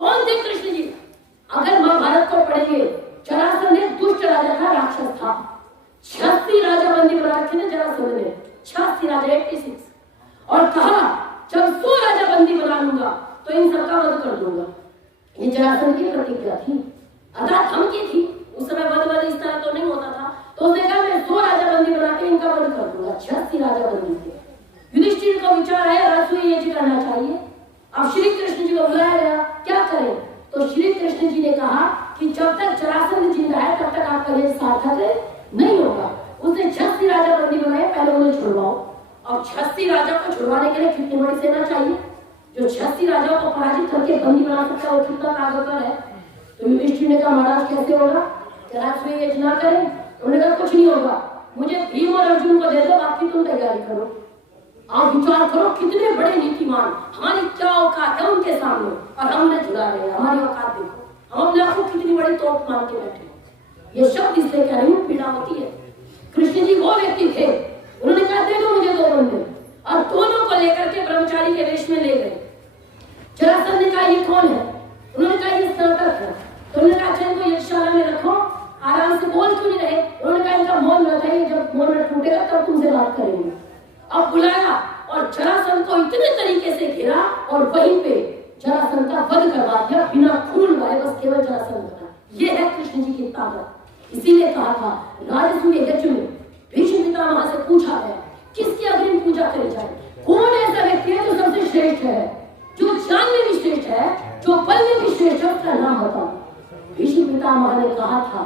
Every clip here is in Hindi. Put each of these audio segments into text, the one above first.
कौन थे कृष्ण जी? अगर महाभारत को पढ़ेंगे, जरासंध एक दुष्ट राजा था, राक्षस था। 86 राजा बंदी बना रखे थे जरासंध ने, 86 राजा 86, और कहा जब 100 राजा बंदी बना लूंगा तो इन सबका वध कर दूंगा। ये जरासंध की प्रतिज्ञा थी, अर्थात धमकी थी। उस समय वध इस तरह तो नहीं होता था, तो उसने कहा मैं 100 राजा बंदी बना के इनका वध कर दूंगा। 86 राजा बंदी थे। युधिष्ठिर का विचार है रसोई ये करना चाहिए। अब श्री कृष्ण जी को बुलाया गया, क्या करें? तो श्री कृष्ण जी ने कहा कि जब तक जरासंध जिंदा है तब तक आपका यज्ञ सार्थक नहीं होगा। उसने 86 राजा बंदी बनाए, पहले उन्हें छुड़वाओ। अब 86 राजा को छुड़वाने के लिए कितनी बड़ी सेना चाहिए? जो 86 राजाओं को पराजित करके बंदी बना सकता है वो कितना ताकतवर है? तो युधिष्ठिर ने कहा महाराज कैसे होगा, रसोई यज्ञ ना करें? उन्होंने कहा कुछ नहीं होगा, मुझे भीम और अर्जुन को दे दो, बाकी तुम तैयारी करो। आप विचार करो कितने बड़े नीतिमान, हमारी क्या औकात है उनके सामने, और हम उन्हें झुला रहे हैं। हमारी औकात देखो, हम अपने आप को कितनी बड़ी तोप मान के बैठे। ये शब्द इसलिए कह रही हूँ, पीड़ा होती है। कृष्ण जी वो व्यक्ति थे, उन्होंने कहा दे दो मुझे 2 बंदे, और दोनों को लेकर के ब्रह्मचारी के वेश में ले गए। जरासंध ने कहा ये कौन है? उन्होंने कहा ये स्नातक है। तो उन्होंने कहा इनको यज्ञशाला में रखो, आराम से बोल क्यों नहीं रहे? उन्होंने कहा इनका मौन रखाइए, जब मौन टूटेगा तब तुमसे बात करेंगे। अब बुलाया और जरासंध को इतने तरीके से घेरा और वहीं पे जरासंध का वध करवा दिया, बिना खून बहाए, बस केवल जरासंध का। ये है कृष्ण जी की ताकत। इसीलिए कहा था राजसूय यज्ञ में भीष्म पितामह से पूछा है किसकी अग्रिम पूजा करी जाए? कौन ऐसा व्यक्ति है जो सबसे श्रेष्ठ है, जो ज्ञान में भी श्रेष्ठ है, जो बल में भी श्रेष्ठ है, उसका नाम बताओ। भीष्म पितामह ने कहा था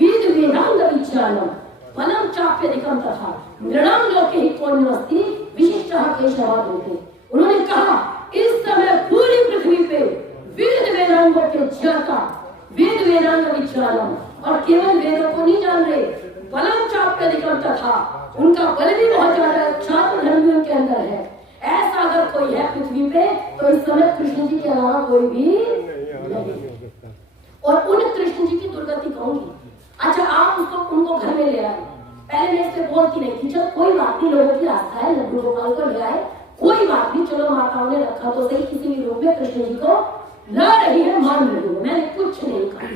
वेद वेदांग विज्ञानम फलम चाप्यधिकम तथा नृणाम लोके हि कोन्योस्ति विशिष्टः केशवः होते। उन्होंने कहा इस समय पूरी पृथ्वी पे वेद वेदांगों के ज्ञाता, वेद वेदांग विज्ञानम, और केवल वेदों को नहीं जान रहे, फलम चाप्यधिकम तथा उनका बल भी बहुत ज्यादा है, छात्र धर्म भी उनके अंदर है। ऐसा अगर कोई है पृथ्वी पे तो इस समय कृष्ण जी के अलावा कोई भी नहीं। और उन कृष्ण जी की दुर्गति कहूंगी। अच्छा आप उसको उनको घर में ले आए, पहले मैं इससे बोलती नहीं थी, चलो कोई बात नहीं, लोगों की आस्था है, लड्डू गोपाल को ले आए, कोई बात नहीं, चलो माताओं ने रखा तो सही, किसी भी रूप में कृष्ण जी को ला रही है, मान रही हूँ, मैंने कुछ नहीं कहा।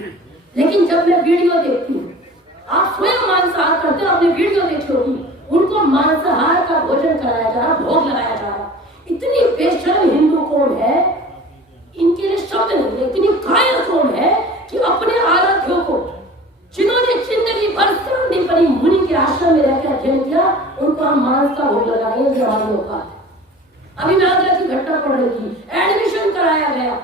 लेकिन जब मैं वीडियो देखती हूँ, आप स्वयं मांसाहार करते हो, आपने वीडियो देखी होगी, उनको मांसाहार का भोजन कराया जा रहा, भोग लगाया जा रहा। इतनी बेशर्म हिंदू कौन है, इनके लिए शब्द नहीं है, इतनी कायर कौन है कि अपने आराध्यों को, जिन्होंने जिंदगी भर सांदीपनि मुनि के आश्रम में रहकर अध्ययन किया, उनको हम मांस का भोग लगा रहे हैं, जो हमारी औकात है। अभी नागरा की घटना पड़ रही थी, एडमिशन कराया गया,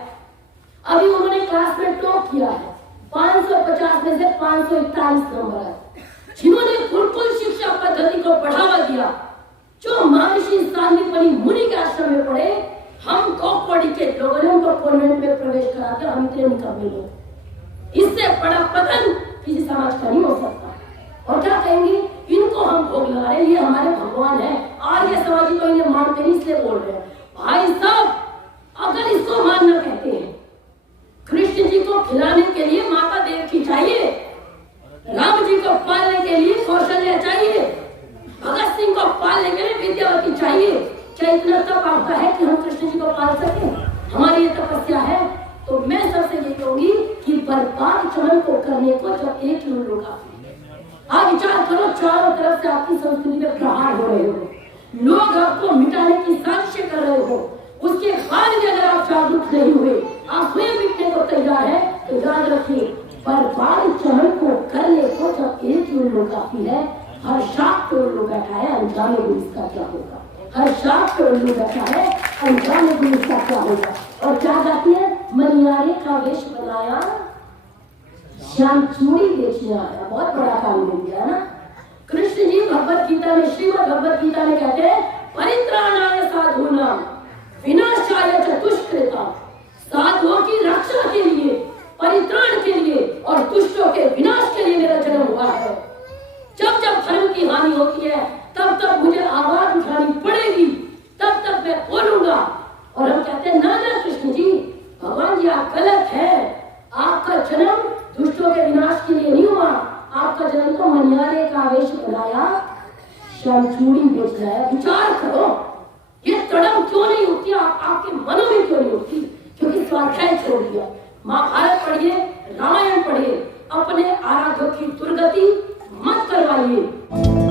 अभी उन्होंने क्लास में टॉप किया है, 550 में से 541 नंबर है। जिन्होंने गुरुकुल शिक्षा पद्धति को बढ़ावा दिया, जो महर्षि सांदीपनि मुनि के आश्रम में पढ़े, हम कॉकवाड़ी के लोगों ने उनको कॉन्वेंट में प्रवेश करा दिया। हम इतने निकम्मे लोग, इससे बड़ा पतन किसी समाज का नहीं हो सकता। और क्या कहेंगे, इनको हम भोग लगा रहे हैं, ये हमारे भगवान है। आर्य समाजी तो इन्हें मानते नहीं, इसलिए बोल रहे हैं। भाई साहब अगर इसको मानना कहते हैं, कृष्ण जी को खिलाने के लिए माता देवकी चाहिए, राम जी को पालने के लिए कौशल्या चाहिए, भगत सिंह को पालने के लिए विद्यावती चाहिए। क्या इतना तप आपका है कि हम कृष्ण जी को पाल सके? हमारी ये तपस्या है। तो मैं सबसे ये कहूंगी कि बर्बाद चमन को करने को जब एक ही लोग आप विचार करो, चारों तरफ से आपकी संस्कृति में प्रहार हो रहे हो, लोग आपको मिटाने की साजिश कर रहे हो, उसके बाद भी अगर आप जागरूक नहीं हुए, आप स्वयं मिटने को तैयार है, तो याद रखिए बर्बाद चमन को करने को जब एक ही लोग काफी है। हर शाख पे उल्लू बैठा है, अनजाने भी इसका क्या होगा। हर शाख पे उल्लू बैठा है, अनजाने भी इसका क्या होगा। और क्या गाती है, मनियारे का वेश बनाया, श्याम चूड़ी बेचने आया। बहुत बड़ा काम मिल गया ना। कृष्ण जी भगवत गीता में, श्रीमद् भगवत गीता में कहते हैं परित्राणाय साधूनां विनाशाय च दुष्कृतां। साधुओं की रक्षा के लिए, परित्राण के लिए और दुष्टों के विनाश के लिए मेरा जन्म हुआ है। जब जब धर्म की हानि होती है तब तब मुझे आवाज उठानी पड़ेगी, तब तक मैं बोलूंगा। और हम कहते हैं ना ना कृष्ण जी, भगवान जी आप गलत है, आपका जन्म दुष्टों के विनाश के लिए नहीं हुआ, आपका जन्म तो मनियारे का आवेश बनाया, शमचूड़ी बेच रहा है। विचार करो, ये तड़प क्यों नहीं होती आपके मनों में, क्यों नहीं होती क्योंकि स्वाध्याय छोड़ दिया। महाभारत पढ़िए, रामायण पढ़िए, अपने आराध्यों की दुर्गति मत करवाइए।